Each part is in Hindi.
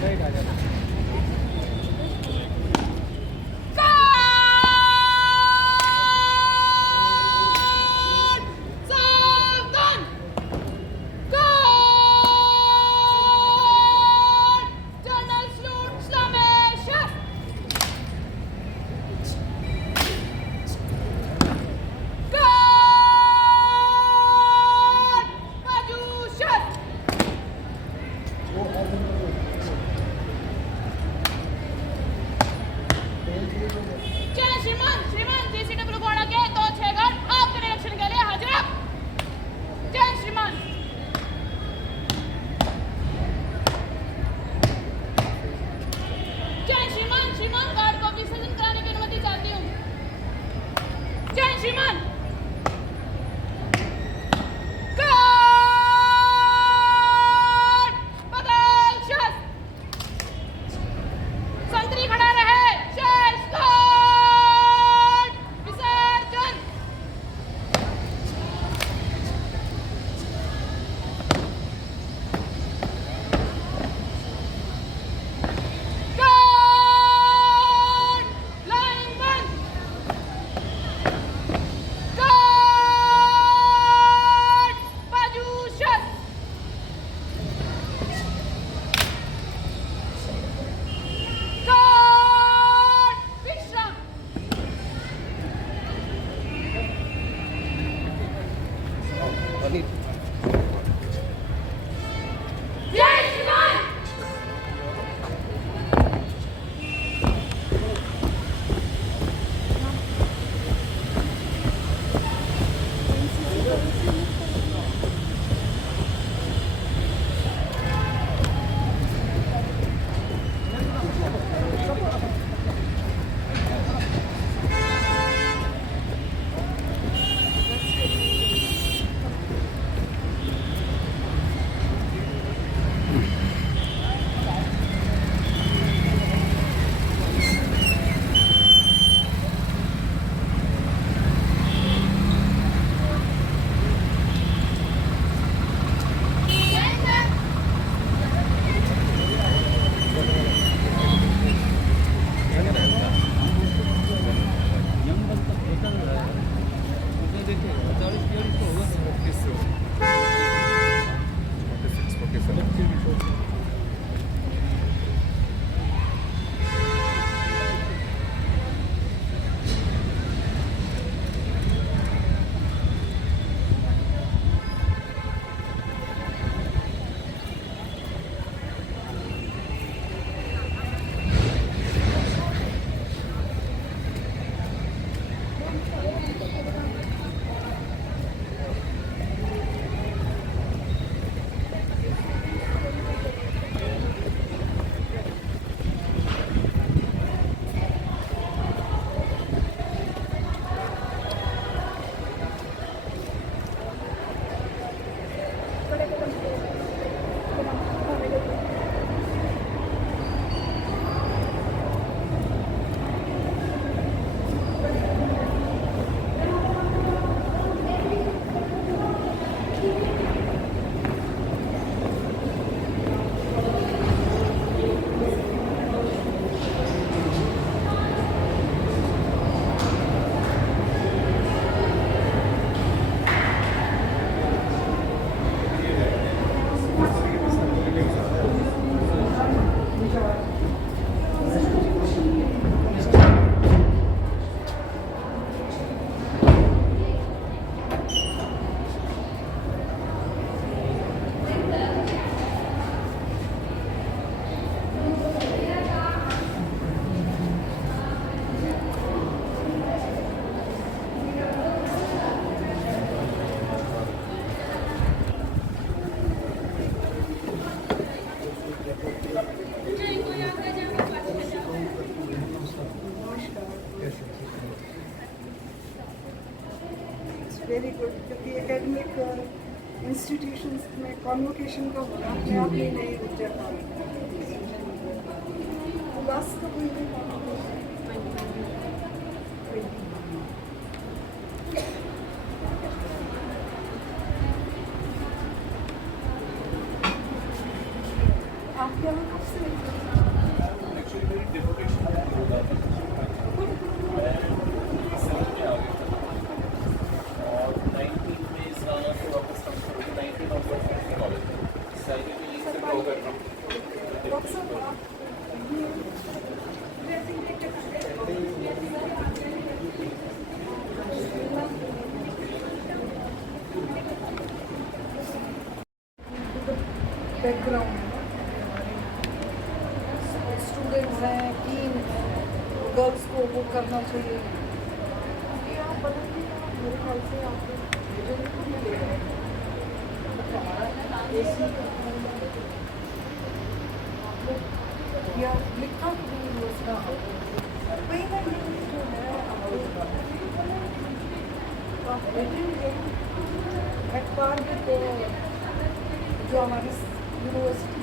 साइड आ जाना। वेरी गुड, क्योंकि एकेडमिक इंस्टीट्यूशंस में कॉन्वोकेशन का होना अपने आप ही नहीं रुक जाता। लास्ट का कोई आप यहाँ कब से? एक्चुअली मेरी डिपुटेशन हो रहा था मैं 7 में आ गया था और 19 में इस गाना से वापस काम करूँ 19 और कॉलेज में साइकिल में लीव से ड्रॉ कर रहा हूँ WhatsApp आप बैकग्राउंड स्टूडेंट्स हैं, टीन है, गर्ल्स को वो करना चाहिए। ये आप बदल दिए, मेरे ख्याल से आपको भेजोगे तो मिलेगा। AC या लिखा भी उसका कहीं ना कहीं जो है आप भेजेंगे एट पार में तो जो हमारी यूनिवर्सिटी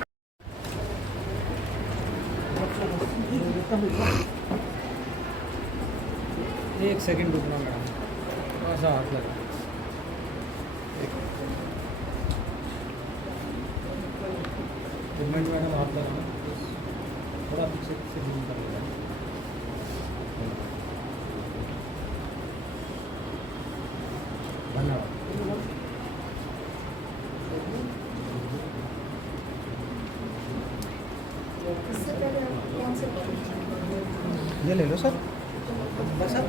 एक सेकंड रुकना मैडम, थोड़ा सा हाथ लगा। एक मिनट मैडम, हाथ लगाना थोड़ा पीछे से जूम कर लेना। धन्यवाद। इससे पहले आप कौन से ये ले लो सर, बस सर।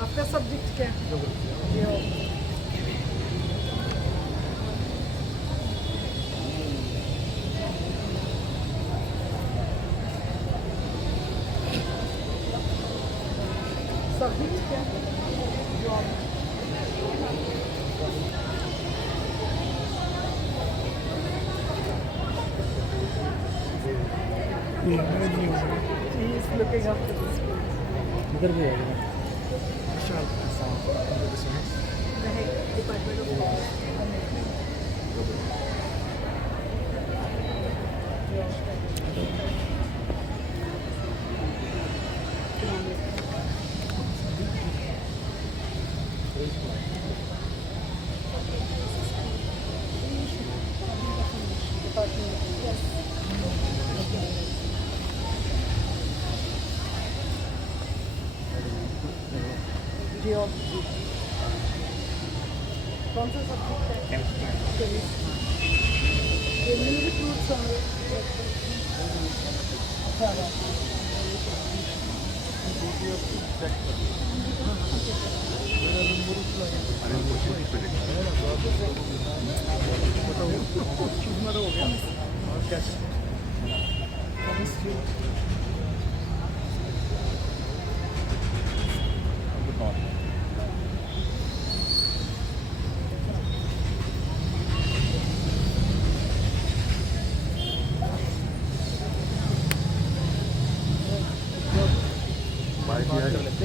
आपका सब्जेक्ट क्या है? Geography. सब्जेक्ट क्या है? He is looking after this place. इधर भी है The head department of commerce. Geography. कौन सा सब्जेक्ट है? Chemistry. ये म्यूजिक फ्रूट्स होंगे।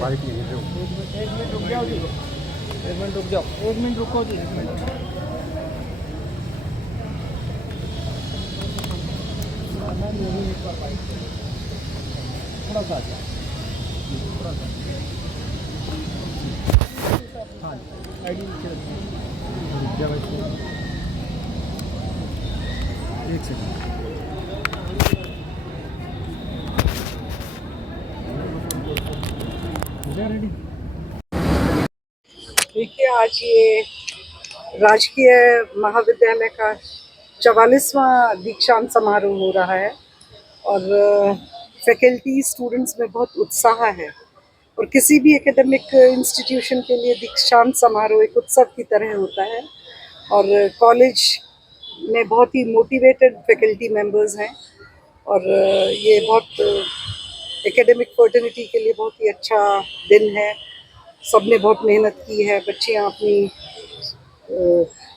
एक मिनट रुक जाओ जी, एक मिनट रुक जाओ, एक मिनट रुको जी, एक मिनट। थोड़ा सा थोड़ा सा हाँ आईडी एक सेकंड रेडी। देखिए आज ये राजकीय महाविद्यालय का 44वां दीक्षांत समारोह हो रहा है और फैकल्टी स्टूडेंट्स में बहुत उत्साह है और किसी भी एकेडमिक इंस्टीट्यूशन के लिए दीक्षांत समारोह एक उत्सव की तरह होता है और कॉलेज में बहुत ही मोटिवेटेड फैकल्टी मेंबर्स हैं और ये बहुत एकेडमिक फर्टिलिटी के लिए बहुत ही अच्छा दिन है। सबने बहुत मेहनत की है, बच्चियां अपनी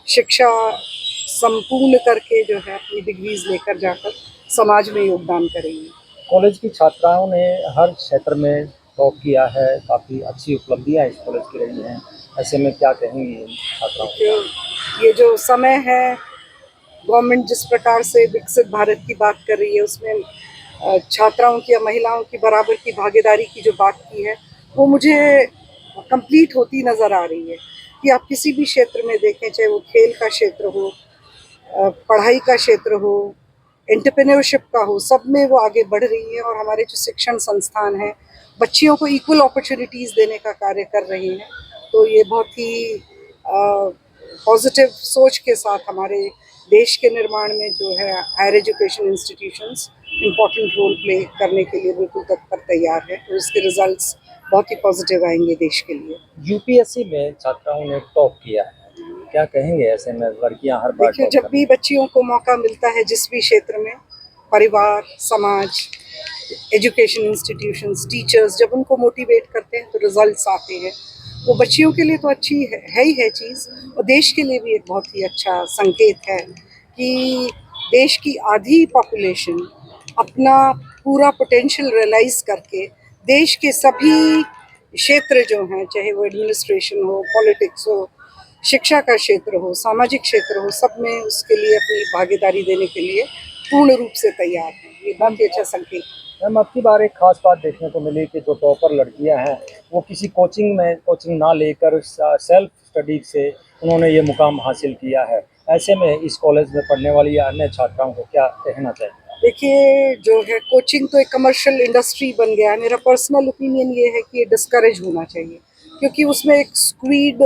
शिक्षा संपूर्ण करके जो है अपनी डिग्रीज लेकर जाकर समाज में योगदान करेंगी। कॉलेज की छात्राओं ने हर क्षेत्र में टॉप किया है, काफ़ी अच्छी उपलब्धियां इस कॉलेज की रही हैं। ऐसे में क्या कहेंगी इन छात्राओं को? ये जो समय है, गवर्नमेंट जिस प्रकार से विकसित भारत की बात कर रही है उसमें छात्राओं की या महिलाओं की बराबर की भागीदारी की जो बात की है वो मुझे कंप्लीट होती नज़र आ रही है कि आप किसी भी क्षेत्र में देखें, चाहे वो खेल का क्षेत्र हो, पढ़ाई का क्षेत्र हो, एंटरप्रेन्योरशिप का हो, सब में वो आगे बढ़ रही है और हमारे जो शिक्षण संस्थान हैं बच्चियों को इक्वल अपॉर्चुनिटीज़ देने का कार्य कर रहे हैं। तो ये बहुत ही पॉजिटिव सोच के साथ हमारे देश के निर्माण में जो है higher education institutions important role play करने के लिए बिल्कुल तत्पर तैयार है और इसके रिजल्ट्स बहुत ही पॉजिटिव आएंगे देश के लिए। यूपीएससी में छात्राओं ने टॉप किया है, क्या कहेंगे? ऐसे में लड़कियां हर बार देखिए, जब भी बच्चियों को मौका मिलता है जिस भी क्षेत्र में, परिवार, समाज, एजुकेशन इंस्टीट्यूशंस, टीचर्स जब उनको मोटिवेट करते हैं तो रिजल्ट्स आते हैं। वो बच्चियों के लिए तो अच्छी है ही है चीज़ और देश के लिए भी एक बहुत ही अच्छा संकेत है कि देश की आधी पॉपुलेशन अपना पूरा पोटेंशियल रियलाइज़ करके देश के सभी क्षेत्र जो हैं, चाहे वो एडमिनिस्ट्रेशन हो, पॉलिटिक्स हो, शिक्षा का क्षेत्र हो, सामाजिक क्षेत्र हो, सब में उसके लिए अपनी भागीदारी देने के लिए पूर्ण रूप से तैयार हैं। ये बहुत ही अच्छा संकेत है। मैम, अब की बार एक खास बात देखने को मिली कि जो टॉपर लड़कियां हैं वो किसी कोचिंग ना लेकर सेल्फ स्टडी से उन्होंने ये मुकाम हासिल किया है। ऐसे में इस कॉलेज में पढ़ने वाली या अन्य छात्राओं को क्या कहना चाहिए? देखिए, जो है कोचिंग तो एक कमर्शियल इंडस्ट्री बन गया है। मेरा पर्सनल ओपिनियन ये है कि ये डिस्करेज होना चाहिए क्योंकि उसमें एक स्क्वीड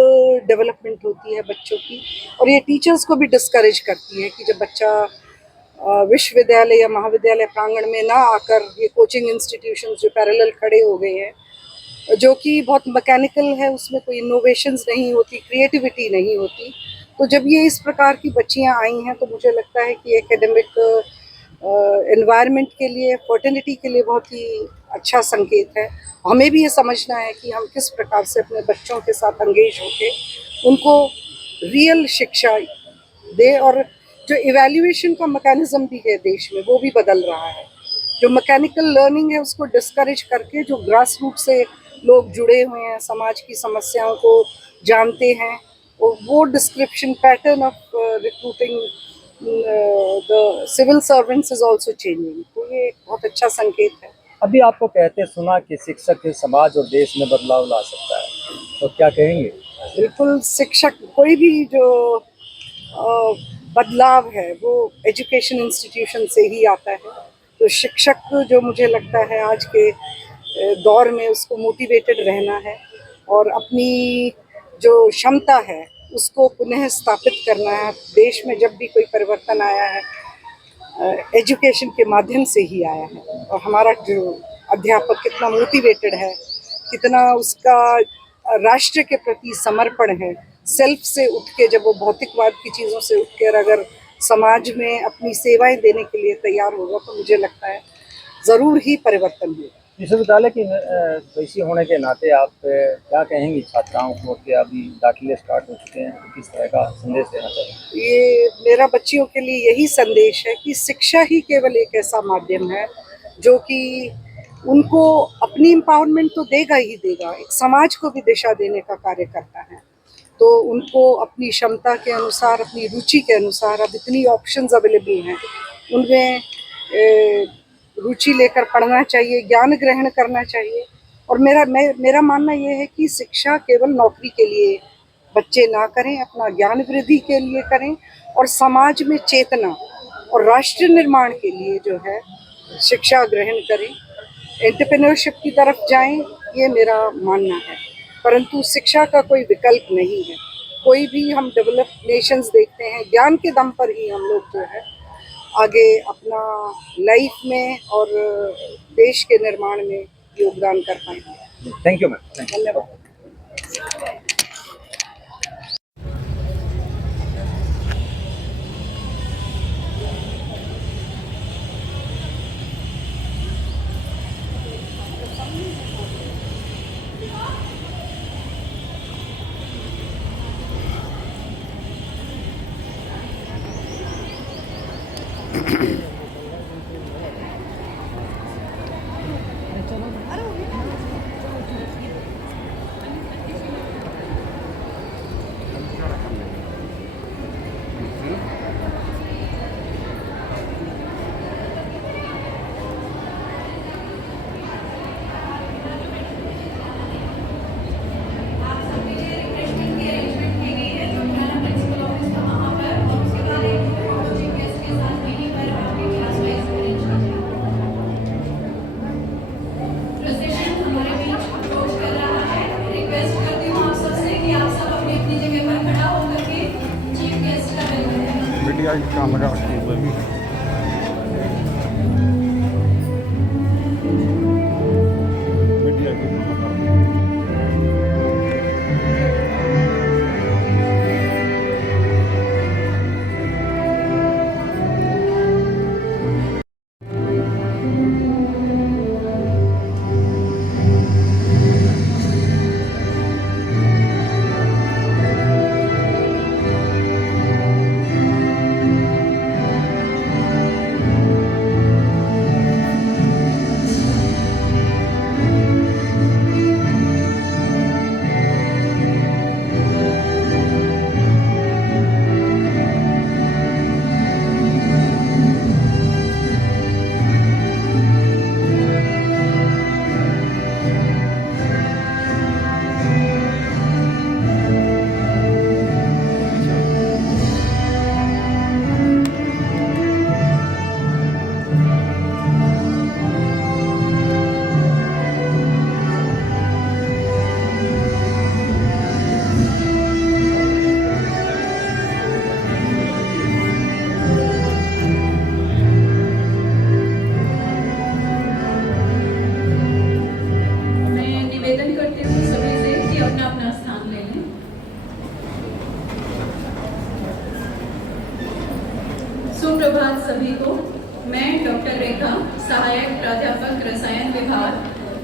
डेवलपमेंट होती है बच्चों की और ये टीचर्स को भी डिस्करेज करती है कि जब बच्चा विश्वविद्यालय या महाविद्यालय प्रांगण में ना आकर ये कोचिंग इंस्टीट्यूशंस जो पैरेलल खड़े हो गए हैं, जो कि बहुत मैकेनिकल है, उसमें कोई इनोवेशंस नहीं होती, क्रिएटिविटी नहीं होती। तो जब ये इस प्रकार की बच्चियां आई हैं तो मुझे लगता है कि एकेडमिक एनवायरनमेंट के लिए, फर्टिलिटी के लिए बहुत ही अच्छा संकेत है। हमें भी ये समझना है कि हम किस प्रकार से अपने बच्चों के साथ एंगेज होके उनको रियल शिक्षा दे, और जो इवैल्यूएशन का मैकेनिज्म भी है देश में वो भी बदल रहा है। जो मैकेनिकल लर्निंग है उसको डिस्करेज करके जो ग्रास रूट से लोग जुड़े हुए हैं, समाज की समस्याओं को जानते हैं, और वो description pattern of recruiting the civil servants is also changing. तो ये एक बहुत अच्छा संकेत है। अभी आपको कहते सुना कि शिक्षक समाज और देश में बदलाव ला सकता है, तो क्या कहेंगे? बिल्कुल, शिक्षक, कोई भी जो बदलाव है वो एजुकेशन इंस्टीट्यूशन से ही आता है। तो शिक्षक जो मुझे लगता है आज के दौर में उसको मोटिवेटेड रहना है और अपनी जो क्षमता है उसको पुनः स्थापित करना है। देश में जब भी कोई परिवर्तन आया है एजुकेशन के माध्यम से ही आया है, और हमारा जो अध्यापक कितना मोटिवेटेड है, कितना उसका राष्ट्र के प्रति समर्पण है, सेल्फ से उठ के, जब वो भौतिकवाद की चीज़ों से उठकर अगर समाज में अपनी सेवाएं देने के लिए तैयार होगा तो मुझे लगता है ज़रूर ही परिवर्तन होगा। विश्वविद्यालय की वैसी होने के नाते आप क्या कहेंगी छात्राओं को कि अभी दाखिले स्टार्ट हो चुके हैं, तो किस तरह का संदेश देना चाहिए? ये मेरा बच्चियों के लिए यही संदेश है कि शिक्षा ही केवल एक ऐसा माध्यम है जो कि उनको अपनी एम्पावरमेंट तो देगा ही देगा, एक समाज को भी दिशा देने का कार्य करता है। तो उनको अपनी क्षमता के अनुसार, अपनी रुचि के अनुसार, अब इतनी ऑप्शंस अवेलेबल हैं, उनमें रुचि लेकर पढ़ना चाहिए, ज्ञान ग्रहण करना चाहिए। और मेरा मानना ये है कि शिक्षा केवल नौकरी के लिए बच्चे ना करें, अपना ज्ञान वृद्धि के लिए करें, और समाज में चेतना और राष्ट्र निर्माण के लिए जो है शिक्षा ग्रहण करें, एंटरप्रेन्योरशिप की तरफ जाएं, ये मेरा मानना है। परंतु शिक्षा का कोई विकल्प नहीं है। कोई भी हम डेवलप्ड नेशंस देखते हैं, ज्ञान के दम पर ही हम लोग जो है आगे अपना लाइफ में और देश के निर्माण में योगदान कर पाएंगे। Thank you ma'am. धन्यवाद। मीडिया की कैमरा रखी हुई है। मीडिया की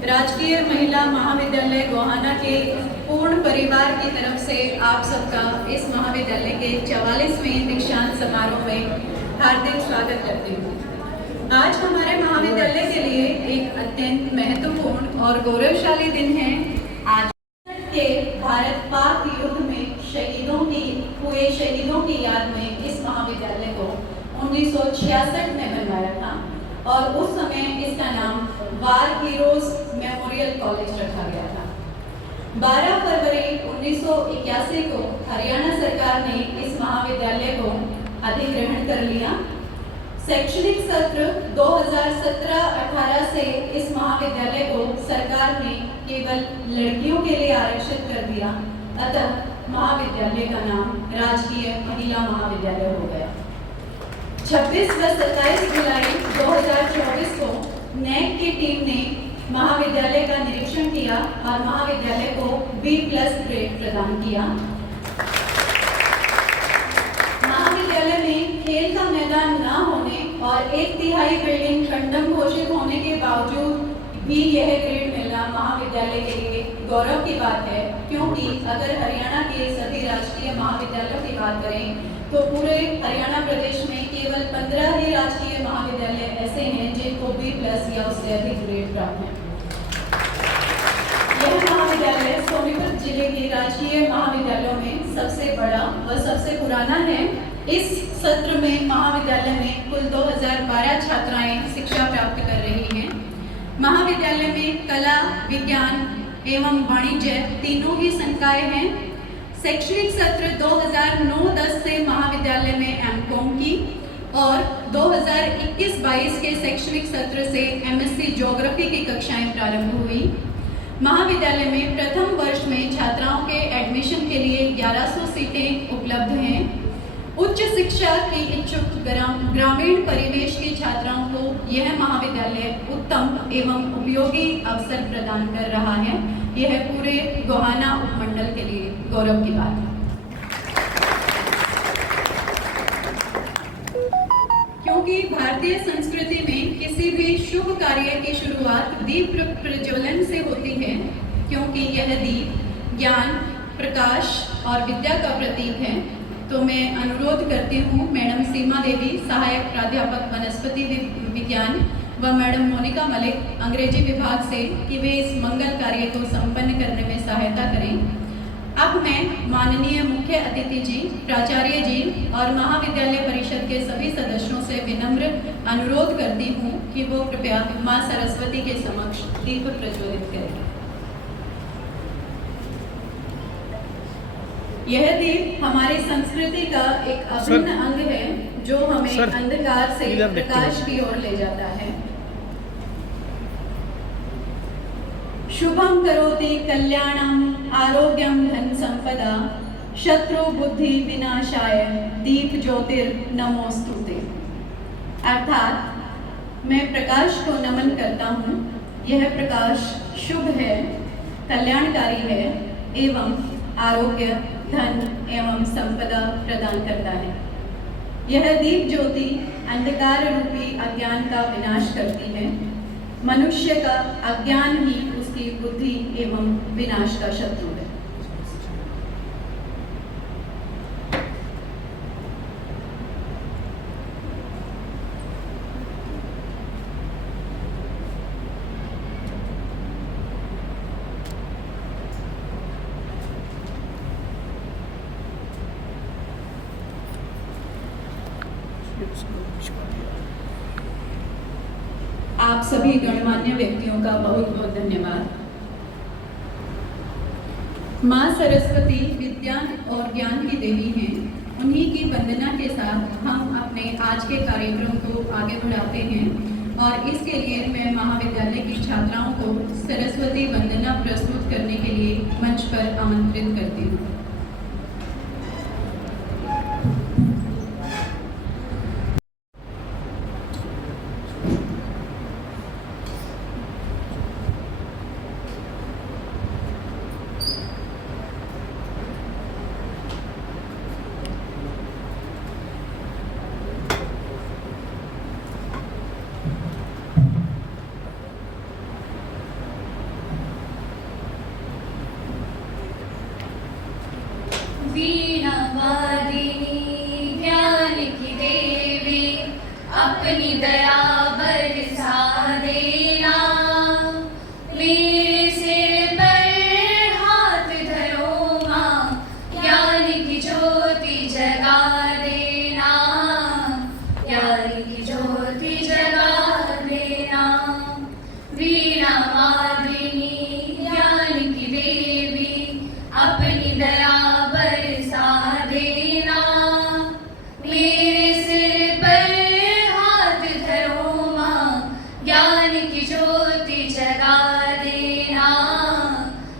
राजकीय महिला महाविद्यालय गोहाना के पूर्ण परिवार की तरफ से आप सबका इस महाविद्यालय के 44वें दीक्षांत समारोह में हार्दिक स्वागत करती हूँ। आज हमारे महाविद्यालय के लिए एक अत्यंत महत्वपूर्ण और गौरवशाली दिन है। आज के भारत पाक युद्ध में शहीदों की याद में इस महाविद्यालय को 1966 में बनवाया था और उस समय इसका नाम वार हीरोज मेमोरियल कॉलेज रखा गया था। 12 फरवरी 1981 को हरियाणा सरकार ने इस महाविद्यालय को अधिग्रहण कर लिया। शैक्षणिक सत्र 2017-18 से इस महाविद्यालय को सरकार ने केवल लड़कियों के लिए आरक्षित कर दिया, अतः महाविद्यालय का नाम राजकीय महिला महाविद्यालय हो गया। 26 व 27 जुलाई 2024 को नैक की टीम ने महाविद्यालय का निरीक्षण किया और महाविद्यालय को B+ ग्रेड प्रदान किया। महाविद्यालय में खेल का मैदान न होने और 1/3 बिल्डिंग खंडम घोषित होने के बावजूद भी यह ग्रेड मिलना महाविद्यालय के लिए गौरव की बात है, क्योंकि अगर हरियाणा के सभी राजकीय महाविद्यालयों की बात करें तो पूरे हरियाणा प्रदेश में केवल 15 ही राजकीय महाविद्यालय ऐसे हैं जिनको B+ या उससे अधिक ग्रेड प्राप्त है। यह महाविद्यालय सोनीपत जिले के राजकीय महाविद्यालयों में सबसे बड़ा व सबसे पुराना है। इस सत्र में महाविद्यालय में कुल 2012 छात्राएं शिक्षा प्राप्त कर रही हैं। महाविद्यालय में कला, विज्ञान एवं वाणिज्य तीनों ही संकाय हैं। शैक्षणिक सत्र 2009-10 से महाविद्यालय में M.Com की और 2021-22 के शैक्षणिक सत्र से MSc ज्योग्राफी की कक्षाएं प्रारंभ हुई। महाविद्यालय में प्रथम वर्ष में छात्राओं के एडमिशन के लिए 1100 सीटें उपलब्ध हैं। उच्च शिक्षा की इच्छुक ग्रामीण परिवेश की छात्राओं को यह महाविद्यालय उत्तम एवं उपयोगी अवसर प्रदान कर रहा है। यह पूरे गोहाना उपमंडल के लिए गौरव की बात है। क्योंकि भारतीय संस्कृति में किसी भी शुभ कार्य की शुरुआत दीप प्रज्वलन से होती है, क्योंकि यह दीप ज्ञान, प्रकाश और विद्या का प्रतीक है, तो मैं अनुरोध करती हूँ मैडम सीमा देवी, सहायक प्राध्यापक वनस्पति विज्ञान, व मैडम मोनिका मलिक, अंग्रेजी विभाग से, कि वे इस मंगल कार्य को संपन्न करने में सहायता करें। अब मैं माननीय मुख्य अतिथि जी, प्राचार्य जी और महाविद्यालय परिषद के सभी सदस्यों से विनम्र अनुरोध करती हूँ कि वो कृपया माँ सरस्वती के समक्ष दीप प्रज्वलित करें। यह दीप हमारी संस्कृति का एक अभिन्न अंग है, जो हमें अंधकार से प्रकाश की ओर ले जाता है। शुभम करोति कल्याणम आरोग्यम धन संपदा शत्रु बुद्धि विनाशाय दीप ज्योतिर नमोस्तुते। अर्थात मैं प्रकाश को नमन करता हूँ। यह प्रकाश शुभ है, कल्याणकारी है एवं आरोग्य, धन एवं संपदा प्रदान करता है। यह दीप ज्योति अंधकार रूपी अज्ञान का विनाश करती है। मनुष्य का अज्ञान ही उसकी बुद्धि एवं विनाश का शत्रु है। आप सभी गणमान्य व्यक्तियों का बहुत बहुत धन्यवाद। माँ सरस्वती विद्या और ज्ञान की देवी हैं। उन्हीं की वंदना के साथ हम अपने आज के कार्यक्रम को आगे बढ़ाते हैं और इसके लिए मैं महाविद्यालय की छात्राओं को सरस्वती वंदना प्रस्तुत करने के लिए मंच पर आमंत्रित करती हूँ। अपनी दया बरसा देना, मेरे सिर पर हाथ धरो माँ, ज्ञान की ज्योति जगा देना, ज्ञान की ज्योति जगा देना। वीणा वादिनी ज्ञान की देवी, अपनी दया बरसा देना, मेरे सिर पर हाथ धरो माँ, ज्ञान की ज्योति जगा देना,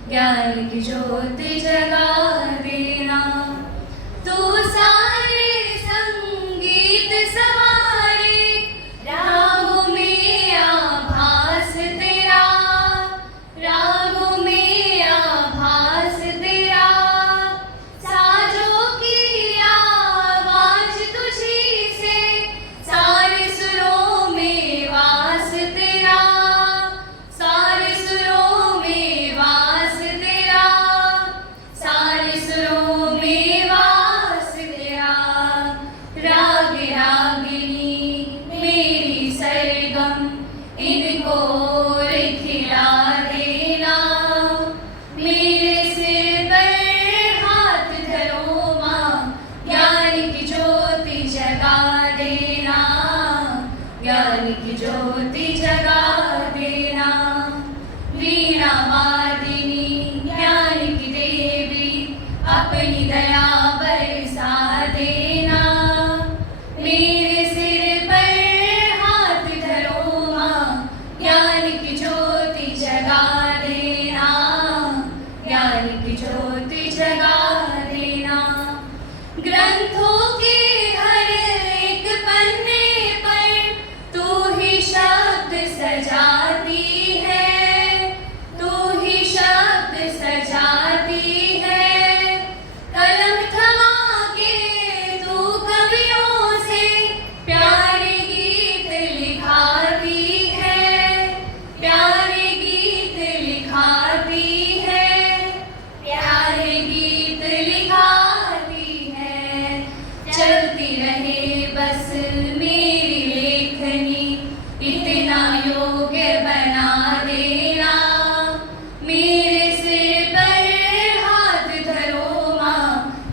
ज्ञान की ज्योति जगा देना। तू सारे संगीत सवारे, रागों में आभास तेरा, रागों में आभास तेरा, साजों की आवाज तुझी से, सारे सुरों में वास तेरा, सारे सुरों में वास तेरा, सारे सुरों में वास तेरा। राग रागिनी मेरी सरगम, इनको और खिला देना, मेरे सिर पर हाथ धरो माँ, ज्ञान की ज्योति जगा देना, ज्ञान की ज्योति जगा देना। वीणा वादिनी ज्ञान की देवी, अपनी दया बरसा देना, मेरे सिर पर हाथ धरो माँ, ज्ञान की ज्योति जगा देना, ज्ञान की ज्योति जगा देना। ग्रंथों के हर एक पन्ने पर तू ही शब्द सजाती है, तू ही शब्द सजाती है, कलम थमा के तू कवियों से प्यारे गीत लिखाती है, प्यारे गीत लिखाती है, प्यारे गीत लिखाती है। चलती रहे बस मेरी लेखनी, इतना योग्य बना देना, मेरे सिर पर हाथ धरो माँ,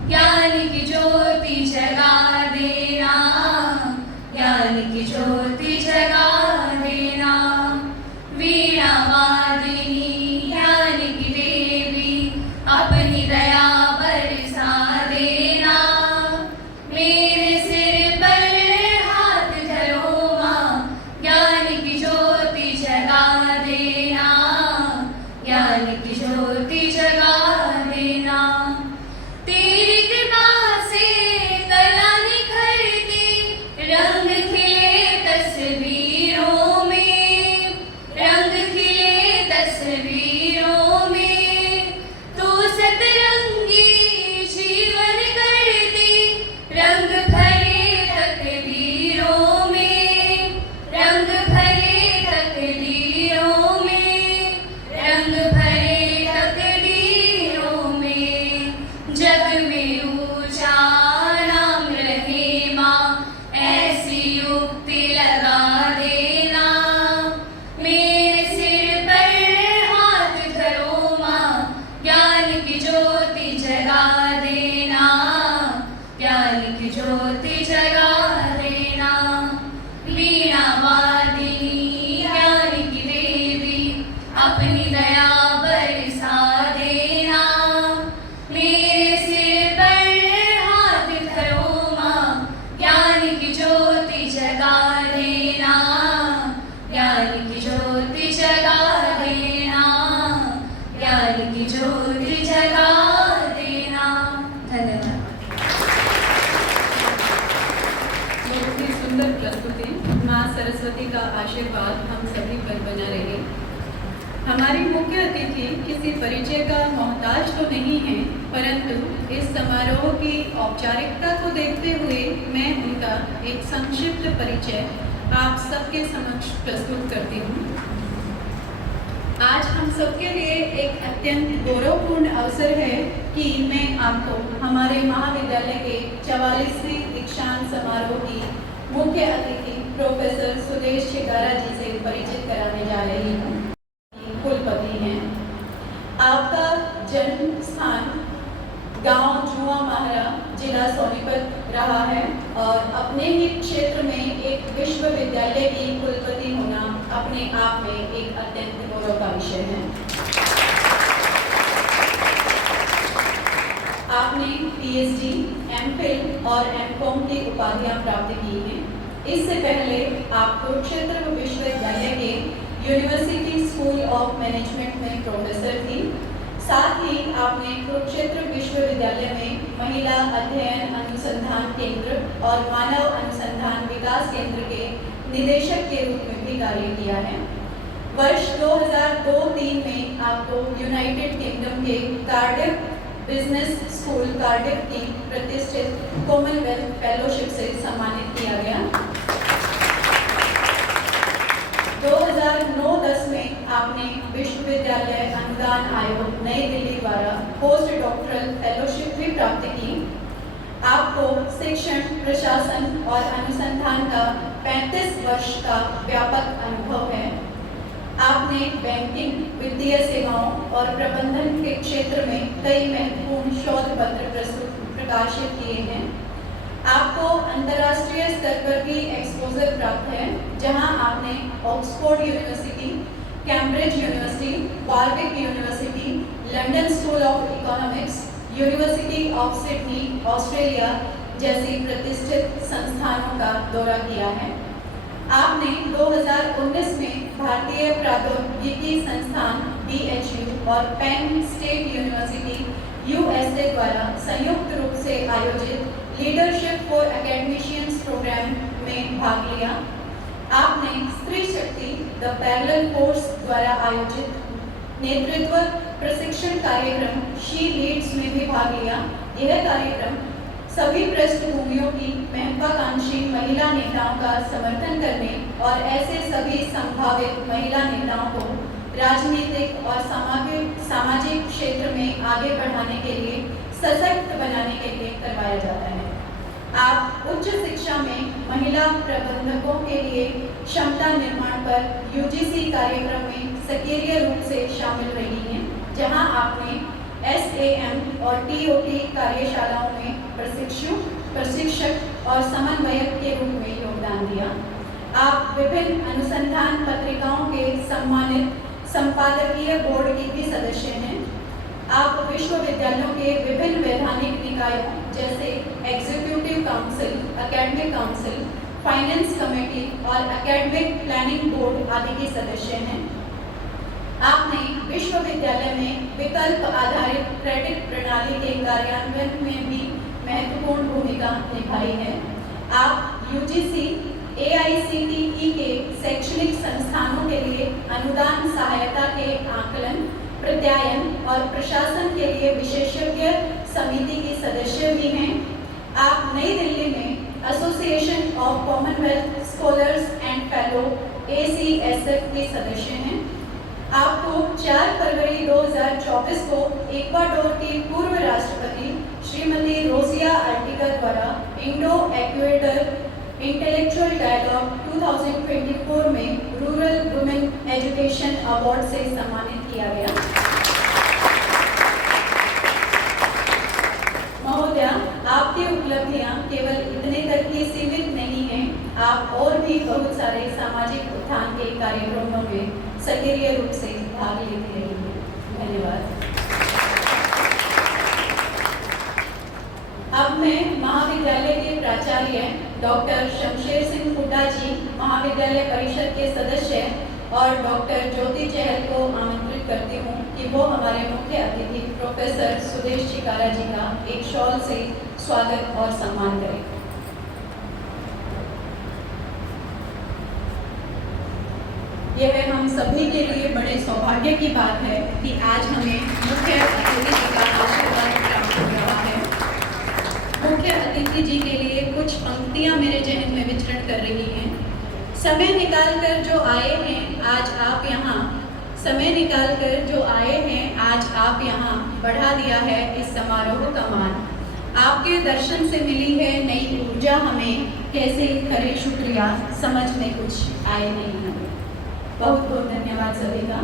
ज्ञान की ज्योति जगा देना, ज्ञान की ज्योति जगा देना। वीणा वादिनी ज्ञान की देवी, अपनी दया बरसा देना, मेरे सिर पर हाथ धरो माँ, ज्ञान की ज्योति जगा देना, ज्ञान की ज्योति जगा देना। तेरी कृपा से कला निखरती, रंग खिले तस्वीरों में, रंग खिले तस्वीरों में, तू सतरंगी जीवन करती, रंग भरे तकदीरों में, रंग भरे तकदीरों में, रंग भरे तकदीरों में। जग में ऊंचा नाम रहे माँ, ऐसी युक्ति लगा देना, मेरे सिर पर हाथ धरो माँ, ज्ञान की ज्योति जगा देना, ज्ञान की ज्योति जगा देना। वीणा वादिनी ज्ञान की देवी, अपनी दया बरसा देना, मेरे सिर पर हाथ धरो माँ, ज्ञान की ज्योति जगा देना, ज्ञान की ज्योति जगा देना, ज्ञान की ज्योति जगा देना। धन्यवाद। बहुत ही सुंदर प्रस्तुति। माँ सरस्वती का आशीर्वाद हम सभी पर बना रहे। हमारी मुख्य अतिथि किसी परिचय का मोहताज तो नहीं है, परंतु इस समारोह की औपचारिकता को देखते हुए मैं उनका एक संक्षिप्त परिचय आप सबके समक्ष प्रस्तुत करती हूँ। आज हम सबके लिए एक अत्यंत गौरवपूर्ण अवसर है कि मैं आपको हमारे महाविद्यालय के 44वें दीक्षांत समारोह की मुख्य अतिथि प्रोफेसर सुदेश चिकारा जी से परिचित कराने जा रही हूँ। कुलपति हैं। आपका जन्म स्थान गांव जुआ महारा, जिला सोनीपत रहा है और अपने ही क्षेत्र में एक विश्वविद्यालय की कुलपति होना अपने आप में एक अत्यंत गौरव का विषय है। आपने पीएचडी, एमफिल और एमकॉम की उपाधियां प्राप्त की हैं। इससे पहले आप कुरुक्षेत्र विश्वविद्यालय के यूनिवर्सिटी स्कूल ऑफ मैनेजमेंट में प्रोफेसर थी। साथ ही आपने कुरुक्षेत्र विश्वविद्यालय में महिला अध्ययन अनुसंधान केंद्र और मानव अनुसंधान विकास केंद्र के निदेशक के रूप में भी कार्य किया है। वर्ष 2002-03 में आपको यूनाइटेड किंगडम के कार्डिफ बिजनेस स्कूल कार्डिफ की प्रतिष्ठित कॉमनवेल्थ फेलोशिप से सम्मानित किया गया। 2009-10 में आपने विश्वविद्यालय अनुदान आयोग नई दिल्ली द्वारा पोस्ट डॉक्टरल फेलोशिप भी प्राप्त की। आपको शिक्षण, प्रशासन और अनुसंधान का 35 वर्ष का व्यापक अनुभव है। आपने बैंकिंग, वित्तीय सेवाओं और प्रबंधन के क्षेत्र में कई महत्वपूर्ण शोध पत्र प्रकाशित किए हैं। आपको अंतर्राष्ट्रीय स्तर पर भी एक्सपोजर प्राप्त है, जहां आपने Oxford university, Cambridge university, वारविक university, London school of economics, university of Sydney, Australia जैसी प्रतिष्ठित संस्थानों का दौरा किया है। आपने 2019 में भारतीय प्रौद्योगिकी संस्थान BHU और पेन स्टेट यूनिवर्सिटी USA द्वारा संयुक्त रूप से आयोजित लीडरशिप फॉर एकेडमिशियंस प्रोग्राम में भाग लिया। आपने स्त्री शक्ति द पैरेलल कोर्स द्वारा आयोजित नेतृत्व प्रशिक्षण कार्यक्रम शी लीड्स में भी भाग लिया। यह कार्यक्रम सभी पृष्ठभूमियों की महत्वाकांक्षी महिला नेताओं का समर्थन करने और ऐसे सभी संभावित महिला नेताओं को राजनीतिक और सामाजिक क्षेत्र में आगे बढ़ाने के लिए सशक्त बनाने के लिए करवाया जाता है। आप उच्च शिक्षा में महिला प्रबंधकों के लिए क्षमता निर्माण पर UGC कार्यक्रम में सक्रिय रूप से शामिल रही हैं, जहां आपने SAM और TOT कार्यशालाओं में प्रशिक्षक और समन्वयक के रूप में योगदान दिया। आप विभिन्न अनुसंधान पत्रिकाओं के सम्मानित संपादकीय बोर्ड की भी सदस्य हैं। आप विश्वविद्यालयों के विभिन्न वैधानिक निकायों जैसे executive council, academic council, finance committee और एकेडमिक प्लानिंग बोर्ड आदि की सदस्य हैं। आपने विश्वविद्यालय में विकल्प आधारित क्रेडिट प्रणाली के कार्यान्वयन में भी महत्वपूर्ण भूमिका निभाई है। आप UGC, AICTE के शैक्षणिक संस्थानों के लिए अनुदान सहायता के आकलन, प्रत्यायन और प्रशासन के लिए विशेषज्ञ समिति की सदस्य भी हैं। आप नई दिल्ली में association of Commonwealth scholars and fellow ACSF के सदस्य हैं। आपको 4 फरवरी 2024 को इक्वाडोर की पूर्व राष्ट्रपति श्रीमती रोसिया आर्टिगा द्वारा इंडो एक्वेडर इंटेलेक्चुअल डायलॉग 2024 में रूरल वुमेन एजुकेशन अवार्ड से सम्मानित किया गया। महोदया, आपकी उपलब्धियां केवल इतने तक ही सीमित नहीं हैं, आप और भी बहुत सारे सामाजिक उत्थान के कार्यक्रमों में सक्रिय रूप से भाग लेती रही हैं। धन्यवाद। अब मैं महाविद्यालय के प्राचार्य डॉक्टर शमशेर सिंह हुड्डा जी, महाविद्यालय परिषद के सदस्य और डॉक्टर ज्योति चहल को आमंत्रित करती हूँ कि वो हमारे मुख्य अतिथि प्रोफेसर सुदेश चिकारा जी का एक शॉल से स्वागत और सम्मान करें। यह हम सभी के लिए बड़े सौभाग्य की बात है कि आज हमें मुख्य अतिथि जी का आशीर्वाद प्राप्त हो रहा है। मुख्य अतिथि जी के लिए कुछ पंक्तियां मेरे जहन में विचरण कर रही हैं। समय निकालकर जो आए हैं आज आप यहाँ, समय निकालकर जो आए हैं आज आप यहाँ, बढ़ा दिया है इस समारोह का मान। आपके दर्शन से मिली है नई ऊर्जा हमें, कैसे करें शुक्रिया, समझ में कुछ आए नहीं हमें। बहुत बहुत धन्यवाद सभी का।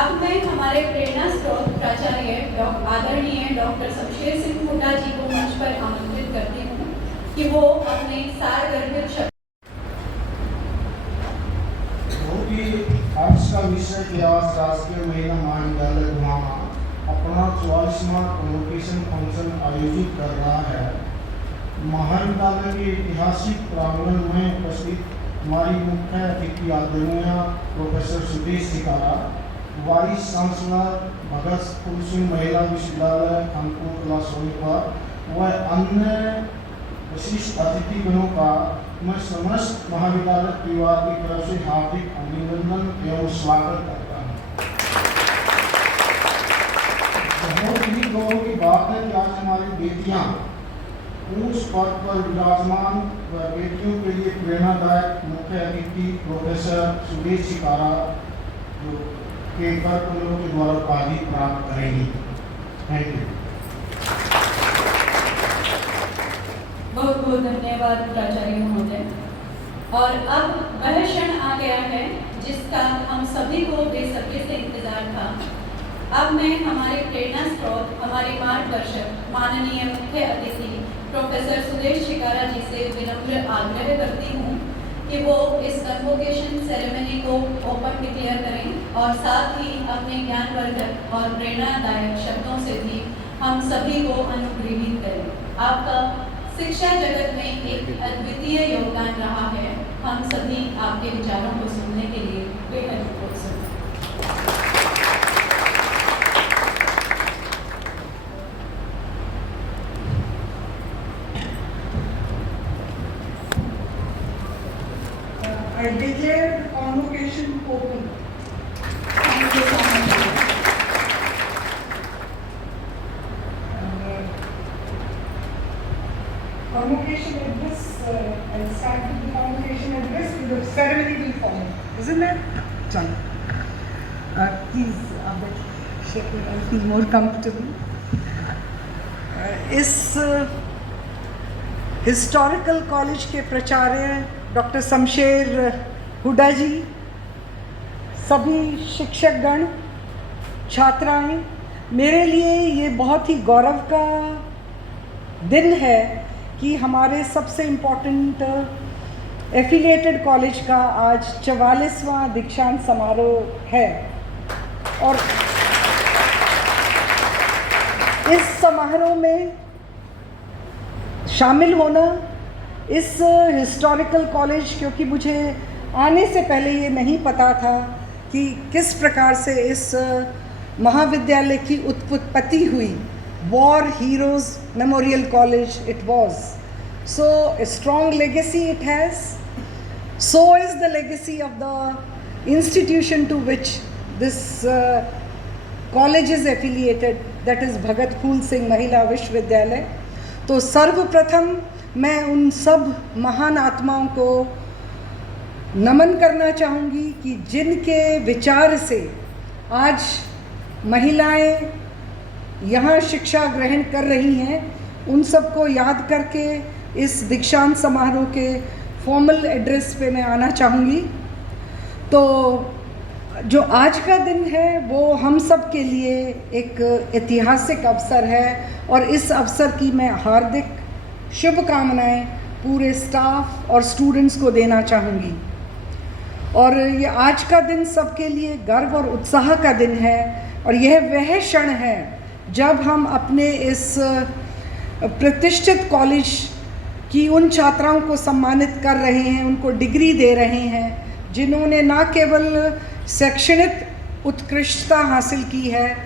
अब मैं हमारे प्रेरणा स्रोत प्राचार्य आदरणीय डॉक्टर शमशेर सिंह हुड्डा जी को मंच पर आमंत्रित करती हूँ कि वो अपने सारगर्भित शब्द। आज का विषय इतिहास राजकीय महिला महाविद्यालय गुहामा अपना 44वां कॉन्वोकेशन फंक्शन आयोजित कर रहा है। महाविद्यालय के ऐतिहासिक प्रांगण में उपस्थित हमारी मुख्य अतिथि आदरणीय professor Sudesh Shikara, vice chancellor Bhagat Phool Singh Mahila Vishwavidyalaya Kanpur कला सोनीपत व अन्य विशिष्ट अतिथिगणों का मैं समस्त महाविद्यालय परिवार की तरफ से हार्दिक अभिनंदन एवं स्वागत करता हूँ। बहुत ही गौरव की बात है कि आज हमारी बेटियाँ उस पद पर विराजमान व बेटियों के लिए प्रेरणादायक मुख्य अतिथि प्रोफेसर सुदेश शिकारा जो के कर कमलों के द्वारा उपाधि प्राप्त करेंगी। Thank you. बहुत बहुत धन्यवाद प्राचार्य महोदय। और अब वह क्षण आ गया है जिसका हम सभी को बेसब्री से इंतजार था। अब मैं हमारे प्रेरणा स्रोत, हमारे मार्गदर्शक, माननीय मुख्य अतिथि प्रोफेसर सुदेश शिकारा जी से विनम्र आग्रह करती हूँ कि वो इस कन्वोकेशन सेरेमनी को ओपन डिक्लेयर करें और साथ ही अपने ज्ञानवर्धक और प्रेरणादायक शब्दों से भी हम सभी को अनुप्रेरित करें। आपका शिक्षा जगत में एक अद्वितीय योगदान रहा है। हम सभी आपके विचारों को सुनने के लिए बेहद उत्सुक हैं। I declare the convocation open. Thank you so much. Convocation address, I'll start with the convocation address, the ceremony will follow, isn't it? Chalo. Please, I feel more comfortable. इस हिस्टोरिकल कॉलेज के प्राचार्य डॉक्टर शमशेर हुड्डा जी, सभी शिक्षकगण, छात्राएं, मेरे लिए ये बहुत ही गौरव का दिन है कि हमारे सबसे इम्पोर्टेंट एफिलिएटेड कॉलेज का आज 44वां दीक्षांत समारोह है। और इस समारोह में शामिल होना, इस हिस्टोरिकल कॉलेज, क्योंकि मुझे आने से पहले ये नहीं पता था कि किस प्रकार से इस महाविद्यालय की उत्पत्ति हुई। War Heroes Memorial College it was. So a strong legacy it has. So is the legacy of the institution to which this college is affiliated, that is Bhagat Phool Singh Mahila Vishwavidyalay. तो सर्वप्रथम मैं उन सब महान आत्माओं को नमन करना चाहूँगी कि जिनके विचार से आज महिलाएं यहाँ शिक्षा ग्रहण कर रही हैं। उन सबको याद करके इस दीक्षांत समारोह के फॉर्मल एड्रेस पे मैं आना चाहूँगी। तो जो आज का दिन है वो हम सब के लिए एक ऐतिहासिक अवसर है और इस अवसर की मैं हार्दिक शुभकामनाएं पूरे स्टाफ और स्टूडेंट्स को देना चाहूँगी। और ये आज का दिन सबके लिए गर्व और उत्साह का दिन है और यह वह क्षण है जब हम अपने इस प्रतिष्ठित कॉलेज की उन छात्राओं को सम्मानित कर रहे हैं, उनको डिग्री दे रहे हैं जिन्होंने न केवल शैक्षणिक उत्कृष्टता हासिल की है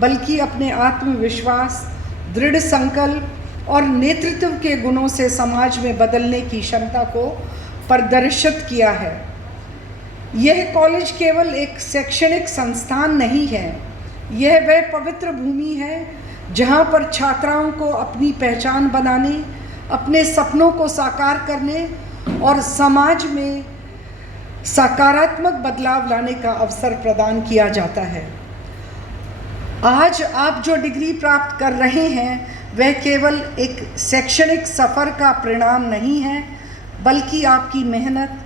बल्कि अपने आत्मविश्वास, दृढ़ संकल्प और नेतृत्व के गुणों से समाज में बदलने की क्षमता को प्रदर्शित किया है। यह कॉलेज केवल एक शैक्षणिक संस्थान नहीं है, यह वह पवित्र भूमि है जहाँ पर छात्राओं को अपनी पहचान बनाने, अपने सपनों को साकार करने और समाज में सकारात्मक बदलाव लाने का अवसर प्रदान किया जाता है। आज आप जो डिग्री प्राप्त कर रहे हैं, वह केवल एक शैक्षणिक सफ़र का परिणाम नहीं है, बल्कि आपकी मेहनत,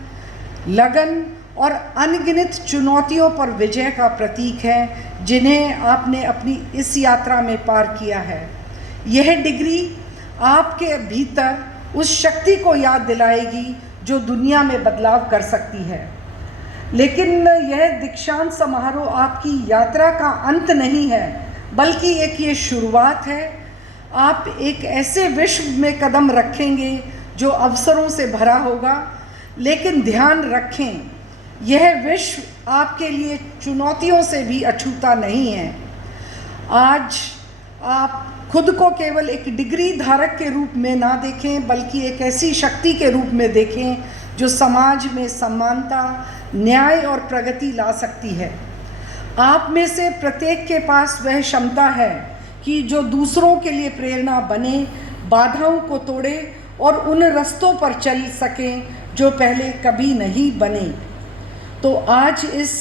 लगन और अनगिनत चुनौतियों पर विजय का प्रतीक है जिन्हें आपने अपनी इस यात्रा में पार किया है। यह डिग्री आपके भीतर उस शक्ति को याद दिलाएगी जो दुनिया में बदलाव कर सकती है। लेकिन यह दीक्षांत समारोह आपकी यात्रा का अंत नहीं है, बल्कि एक ये शुरुआत है। आप एक ऐसे विश्व में कदम रखेंगे जो अवसरों से भरा होगा, लेकिन ध्यान रखें, यह विश्व आपके लिए चुनौतियों से भी अछूता नहीं है। आज आप खुद को केवल एक डिग्री धारक के रूप में ना देखें, बल्कि एक ऐसी शक्ति के रूप में देखें जो समाज में समानता, न्याय और प्रगति ला सकती है। आप में से प्रत्येक के पास वह क्षमता है कि जो दूसरों के लिए प्रेरणा बने, बाधाओं को तोड़े और उन रास्तों पर चल सकें जो पहले कभी नहीं बने। तो आज इस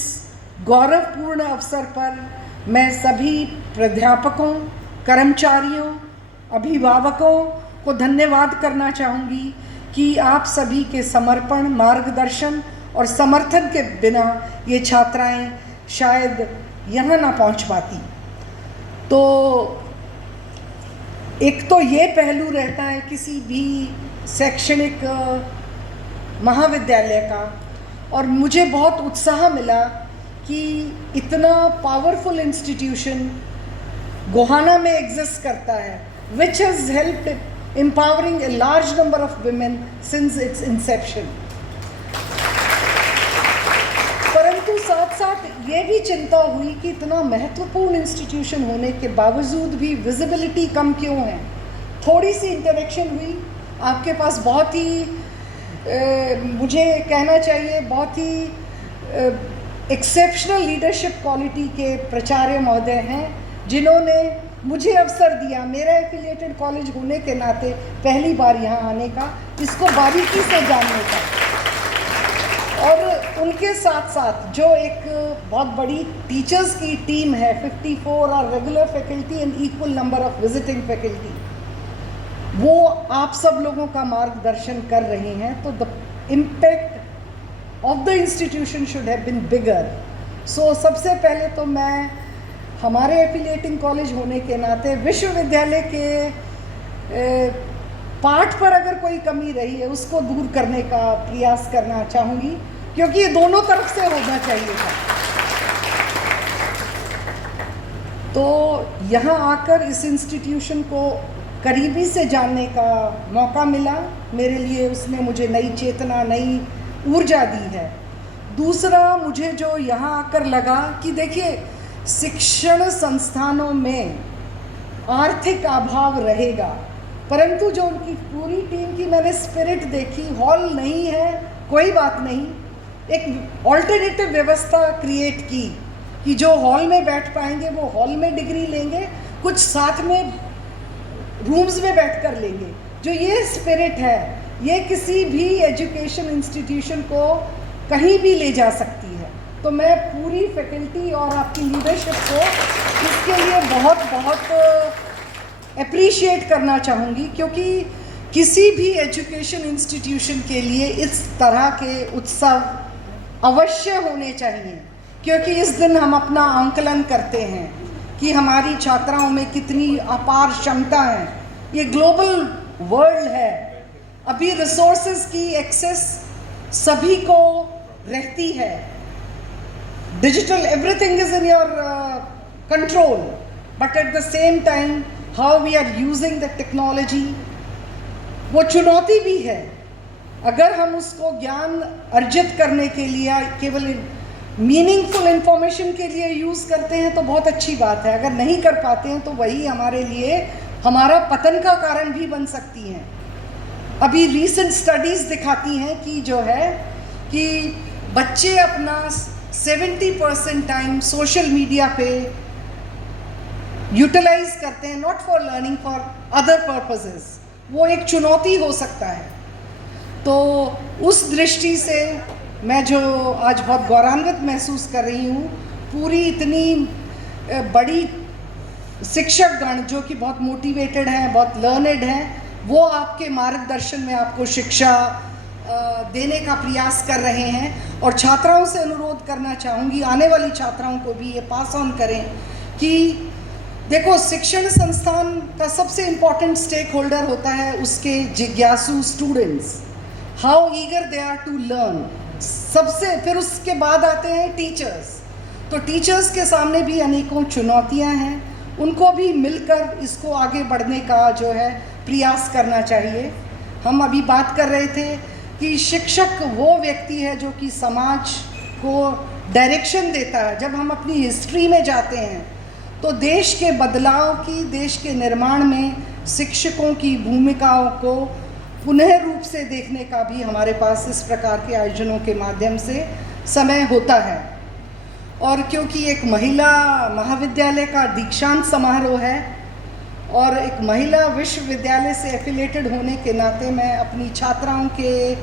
गौरवपूर्ण अवसर पर मैं सभी प्राध्यापकों, कर्मचारियों, अभिभावकों को धन्यवाद करना चाहूँगी कि आप सभी के समर्पण, मार्गदर्शन और समर्थन के बिना ये छात्राएं शायद यहाँ ना पहुँच पाती। तो एक तो ये पहलू रहता है किसी भी शैक्षणिक महाविद्यालय का, और मुझे बहुत उत्साह मिला कि इतना पावरफुल इंस्टीट्यूशन गोहाना में एग्जिस्ट करता है, which has helped empowering a large number of women since its inception. परंतु साथ साथ ये भी चिंता हुई कि इतना महत्वपूर्ण इंस्टीट्यूशन होने के बावजूद भी विजिबिलिटी कम क्यों है। थोड़ी सी इंटरेक्शन हुई, आपके पास बहुत ही मुझे कहना चाहिए बहुत ही एक्सेप्शनल लीडरशिप क्वालिटी के प्राचार्य महोदय हैं, जिन्होंने मुझे अवसर दिया मेरा एफिलिएटेड कॉलेज होने के नाते पहली बार यहाँ आने का, इसको बारीकी से जानने का। और उनके साथ साथ जो एक बहुत बड़ी टीचर्स की टीम है, 54 और regular faculty and equal number of visiting faculty, वो आप सब लोगों का मार्गदर्शन कर रहे हैं। तो the impact of the institution should have been bigger. So सबसे पहले तो मैं हमारे एफिलिएटिंग कॉलेज होने के नाते विश्वविद्यालय के पाठ पर अगर कोई कमी रही है उसको दूर करने का प्रयास करना चाहूँगी, क्योंकि ये दोनों तरफ से होना चाहिए था। तो यहाँ आकर इस इंस्टीट्यूशन को करीबी से जानने का मौका मिला मेरे लिए, उसने मुझे नई चेतना, नई ऊर्जा दी है। दूसरा, मुझे जो यहाँ आकर लगा कि देखिए शिक्षण संस्थानों में आर्थिक अभाव रहेगा, परंतु जो उनकी पूरी टीम की मैंने स्पिरिट देखी, हॉल नहीं है कोई बात नहीं, एक ऑल्टरनेटिव व्यवस्था क्रिएट की कि जो हॉल में बैठ पाएंगे वो हॉल में डिग्री लेंगे, कुछ साथ में रूम्स में बैठ कर लेंगे। जो ये स्पिरिट है, ये किसी भी एजुकेशन इंस्टीट्यूशन को कहीं भी ले जा सकती है। तो मैं पूरी फैकल्टी और आपकी लीडरशिप को इसके लिए बहुत बहुत अप्रिशिएट करना चाहूँगी, क्योंकि किसी भी एजुकेशन इंस्टीट्यूशन के लिए इस तरह के उत्सव अवश्य होने चाहिए, क्योंकि इस दिन हम अपना आंकलन करते हैं कि हमारी छात्राओं में कितनी अपार क्षमता है। ये ग्लोबल वर्ल्ड है, अभी रिसोर्सेज की एक्सेस सभी को रहती है, digital everything is in your control, but at the same time how we are using the technology वो चुनौती भी है। अगर हम उसको ज्ञान अर्जित करने के लिए केवल मीनिंगफुल इंफॉर्मेशन के लिए यूज़ करते हैं तो बहुत अच्छी बात है, अगर नहीं कर पाते हैं तो वही हमारे लिए हमारा पतन का कारण भी बन सकती हैं। अभी रीसेंट स्टडीज़ दिखाती हैं कि जो है कि बच्चे अपना 70% टाइम सोशल मीडिया पे यूटिलाइज करते हैं, not for learning, for other purposes. वो एक चुनौती हो सकता है। तो उस दृष्टि से मैं जो आज बहुत गौरवान्वित महसूस कर रही हूँ, पूरी इतनी बड़ी शिक्षकगण जो कि बहुत मोटिवेटेड हैं, बहुत लर्नेड हैं, वो आपके मार्गदर्शन में आपको शिक्षा देने का प्रयास कर रहे हैं। और छात्राओं से अनुरोध करना चाहूँगी, आने वाली छात्राओं को भी ये पास ऑन करें कि देखो, शिक्षण संस्थान का सबसे इम्पॉर्टेंट स्टेक होल्डर होता है उसके जिज्ञासु students, how eager they are to learn. सबसे फिर उसके बाद आते हैं टीचर्स। तो टीचर्स के सामने भी अनेकों चुनौतियां हैं, उनको भी मिलकर इसको आगे बढ़ने का जो है प्रयास करना चाहिए। हम अभी बात कर रहे थे कि शिक्षक वो व्यक्ति है जो कि समाज को डायरेक्शन देता है। जब हम अपनी हिस्ट्री में जाते हैं तो देश के बदलाव की, देश के निर्माण में शिक्षकों की भूमिकाओं को पुनः रूप से देखने का भी हमारे पास इस प्रकार के आयोजनों के माध्यम से समय होता है। और क्योंकि एक महिला महाविद्यालय का दीक्षांत समारोह है और एक महिला विश्वविद्यालय से एफिलेटेड होने के नाते मैं अपनी छात्राओं के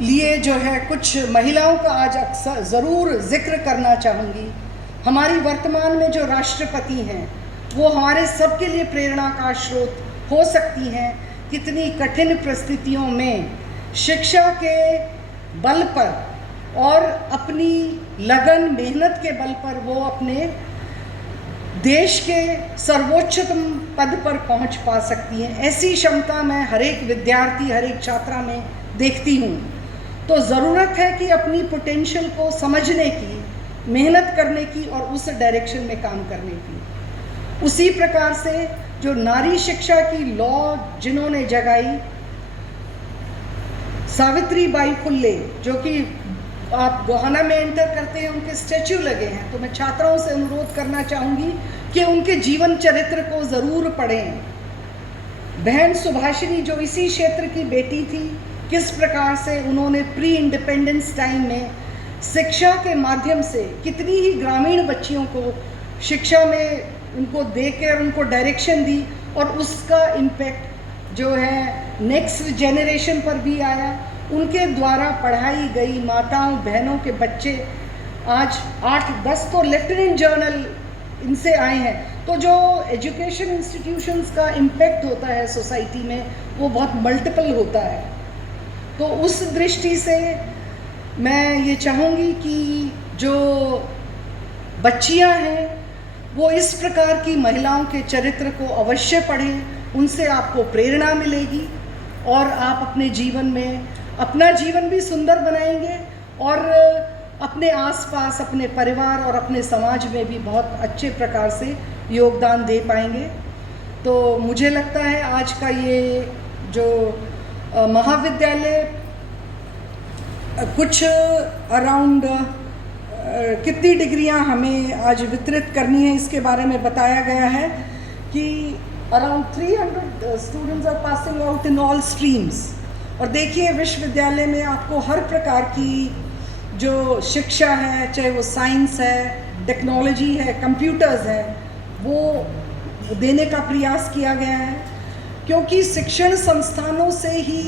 लिए जो है कुछ महिलाओं का आज अक्सर ज़रूर जिक्र करना चाहूँगी। हमारी वर्तमान में जो राष्ट्रपति हैं वो हमारे सबके लिए प्रेरणा का स्रोत हो सकती हैं। कितनी कठिन परिस्थितियों में शिक्षा के बल पर और अपनी लगन मेहनत के बल पर वो अपने देश के सर्वोच्चतम पद पर पहुंच पा सकती हैं। ऐसी क्षमता मैं हर एक विद्यार्थी, हर एक छात्रा में देखती हूँ। तो ज़रूरत है कि अपनी पोटेंशियल को समझने की, मेहनत करने की और उस डायरेक्शन में काम करने की। उसी प्रकार से जो नारी शिक्षा की लॉ जिन्होंने जगाई, सावित्री बाई फुल्ले, जो कि आप गोहाना में एंटर करते हैं, उनके स्टैच्यू लगे हैं। तो मैं छात्राओं से अनुरोध करना चाहूँगी कि उनके जीवन चरित्र को ज़रूर पढ़ें। बहन सुभाषिनी जो इसी क्षेत्र की बेटी थी, किस प्रकार से उन्होंने प्री इंडिपेंडेंस टाइम में शिक्षा के माध्यम से कितनी ही ग्रामीण बच्चियों को शिक्षा में उनको देकर उनको डायरेक्शन दी और उसका इम्पैक्ट जो है नेक्स्ट जनरेशन पर भी आया। उनके द्वारा पढ़ाई गई माताओं बहनों के बच्चे आज 8-10 तो लेफ्टिनेंट जनरल इनसे आए हैं। तो जो एजुकेशन इंस्टीट्यूशंस का इम्पैक्ट होता है सोसाइटी में वो बहुत मल्टीपल होता है। तो उस दृष्टि से मैं ये चाहूँगी कि जो बच्चियाँ हैं वो इस प्रकार की महिलाओं के चरित्र को अवश्य पढ़ें, उनसे आपको प्रेरणा मिलेगी और आप अपने जीवन में अपना जीवन भी सुंदर बनाएंगे और अपने आसपास, अपने परिवार और अपने समाज में भी बहुत अच्छे प्रकार से योगदान दे पाएंगे। तो मुझे लगता है आज का ये जो महाविद्यालय कुछ अराउंड कितनी डिग्रियां हमें आज वितरित करनी है इसके बारे में बताया गया है कि around 300 students are passing out in all streams. और देखिए विश्वविद्यालय में आपको हर प्रकार की जो शिक्षा है, चाहे वो साइंस है, टेक्नोलॉजी है, कंप्यूटर्स है, वो देने का प्रयास किया गया है। क्योंकि शिक्षण संस्थानों से ही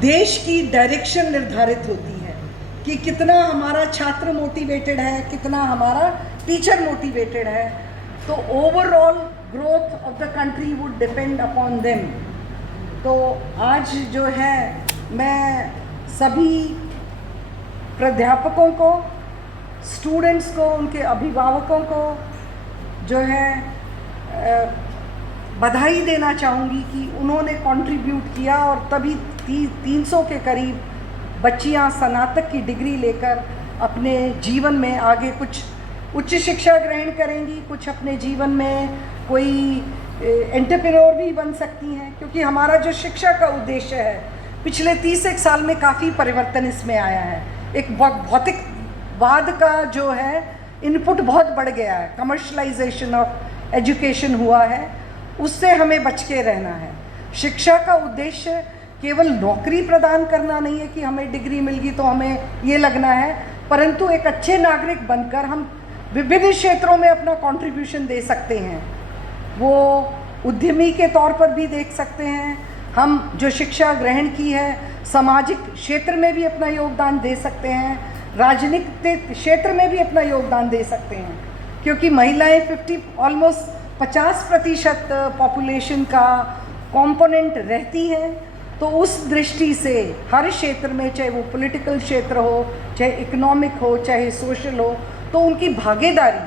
देश की डायरेक्शन निर्धारित होती है कि कितना हमारा छात्र मोटिवेटेड है, कितना हमारा टीचर मोटिवेटेड है। तो overall growth of the country would depend upon them. तो आज जो है मैं सभी प्राध्यापकों को, स्टूडेंट्स को, उनके अभिभावकों को जो है बधाई देना चाहूँगी कि उन्होंने कंट्रीब्यूट किया और तभी 300 के करीब बच्चियाँ स्नातक की डिग्री लेकर अपने जीवन में आगे कुछ उच्च शिक्षा ग्रहण करेंगी, कुछ अपने जीवन में कोई एंटरप्रेन्योर भी बन सकती हैं। क्योंकि हमारा जो शिक्षा का उद्देश्य है पिछले 30 साल में काफ़ी परिवर्तन इसमें आया है। एक भौतिकवाद का जो है इनपुट बहुत बढ़ गया है, कमर्शलाइजेशन ऑफ एजुकेशन हुआ है, उससे हमें बच के रहना है। शिक्षा का उद्देश्य केवल नौकरी प्रदान करना नहीं है कि हमें डिग्री मिल गई तो हमें ये लगना है, परंतु एक अच्छे नागरिक बनकर हम विभिन्न क्षेत्रों में अपना कंट्रीब्यूशन दे सकते हैं। वो उद्यमी के तौर पर भी देख सकते हैं, हम जो शिक्षा ग्रहण की है सामाजिक क्षेत्र में भी अपना योगदान दे सकते हैं, राजनीतिक क्षेत्र में भी अपना योगदान दे सकते हैं। क्योंकि महिलाएं 50% पॉपुलेशन का कंपोनेंट रहती हैं। तो उस दृष्टि से हर क्षेत्र में, चाहे वो पॉलिटिकल क्षेत्र हो, चाहे इकोनॉमिक हो, चाहे सोशल हो, तो उनकी भागीदारी,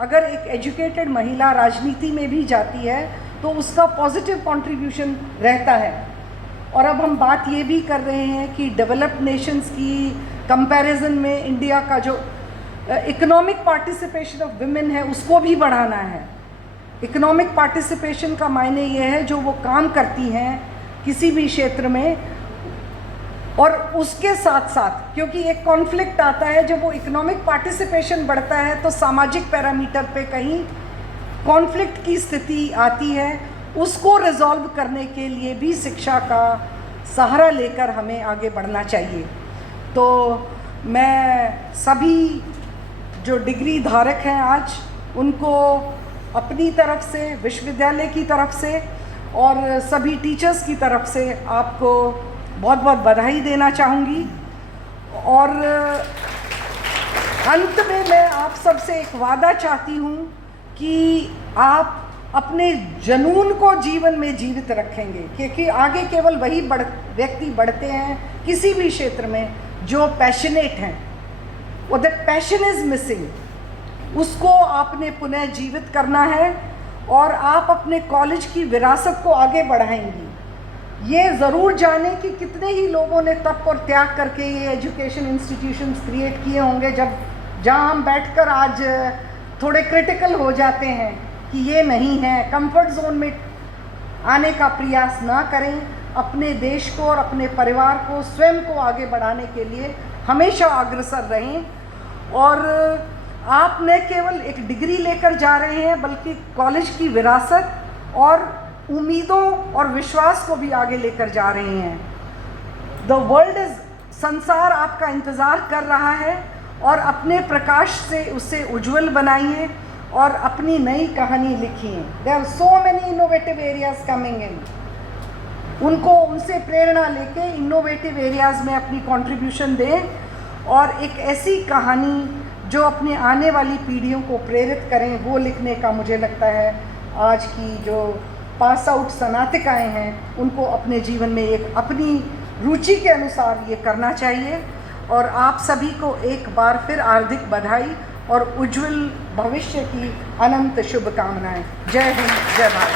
अगर एक एजुकेटेड महिला राजनीति में भी जाती है तो उसका पॉजिटिव कंट्रीब्यूशन रहता है। और अब हम बात ये भी कर रहे हैं कि डेवलप्ड नेशंस की कंपैरिजन में इंडिया का जो इकोनॉमिक पार्टिसिपेशन ऑफ विमेन है उसको भी बढ़ाना है। इकोनॉमिक पार्टिसिपेशन का मायने ये है जो वो काम करती हैं किसी भी क्षेत्र में, और उसके साथ साथ क्योंकि एक कॉन्फ्लिक्ट आता है जब वो इकोनॉमिक पार्टिसिपेशन बढ़ता है तो सामाजिक पैरामीटर पे कहीं कॉन्फ्लिक्ट की स्थिति आती है, उसको रिजॉल्व करने के लिए भी शिक्षा का सहारा लेकर हमें आगे बढ़ना चाहिए। तो मैं सभी जो डिग्री धारक हैं आज उनको अपनी तरफ से, विश्वविद्यालय की तरफ से और सभी टीचर्स की तरफ से आपको बहुत बहुत बधाई देना चाहूँगी। और अंत में मैं आप सबसे एक वादा चाहती हूँ कि आप अपने जुनून को जीवन में जीवित रखेंगे, क्योंकि आगे केवल वही व्यक्ति बढ़ते हैं किसी भी क्षेत्र में जो पैशनेट हैं। और दैट पैशन इज़ मिसिंग, उसको आपने पुनः जीवित करना है और आप अपने कॉलेज की विरासत को आगे बढ़ाएंगी। ये ज़रूर जाने कि कितने ही लोगों ने तप और त्याग करके ये एजुकेशन इंस्टीट्यूशंस क्रिएट किए होंगे, जहाँ हम बैठकर आज थोड़े क्रिटिकल हो जाते हैं कि ये नहीं है। कंफर्ट जोन में आने का प्रयास ना करें, अपने देश को और अपने परिवार को, स्वयं को आगे बढ़ाने के लिए हमेशा अग्रसर रहें। और आप न केवल एक डिग्री लेकर जा रहे हैं बल्कि कॉलेज की विरासत और उम्मीदों और विश्वास को भी आगे लेकर जा रहे हैं। द वर्ल्ड इज, संसार आपका इंतज़ार कर रहा है और अपने प्रकाश से उसे उज्जवल बनाइए और अपनी नई कहानी लिखिए। There are so many innovative areas coming in, उनसे प्रेरणा लेके इनोवेटिव एरियाज़ में अपनी कंट्रीब्यूशन दें और एक ऐसी कहानी जो अपने आने वाली पीढ़ियों को प्रेरित करें, वो लिखने का मुझे लगता है आज की जो पास आउट स्नातकाएँ हैं उनको अपने जीवन में एक अपनी रुचि के अनुसार ये करना चाहिए। और आप सभी को एक बार फिर हार्दिक बधाई और उज्जवल भविष्य की अनंत शुभकामनाएं। जय हिंद, जय भारत।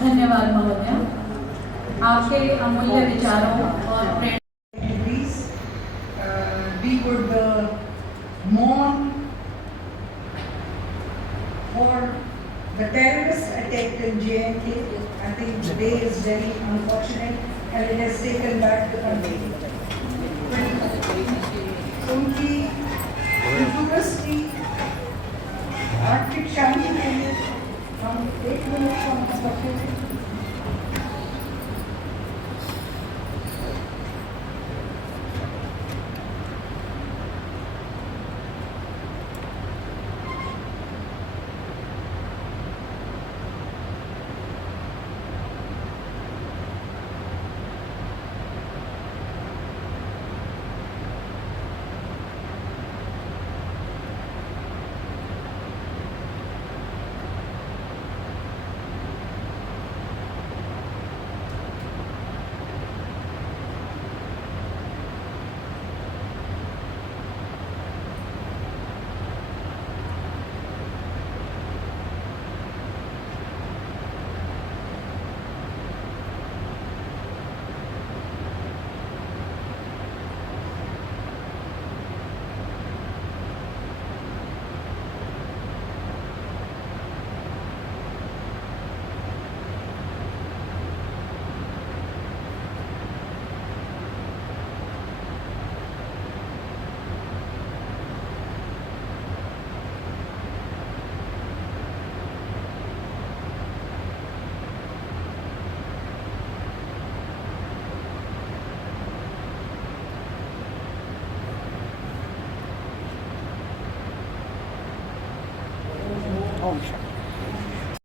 धन्यवाद महोदय, आपके अमूल्य विचारों और प्रेरणा। We would mourn for the terrorist attack in JNK. I think the day is very unfortunate and it has taken back the country. उनकी टूरिस्ट की आर्थिक शांति के लिए हम 1 मिनट का मतलब Om Shanti.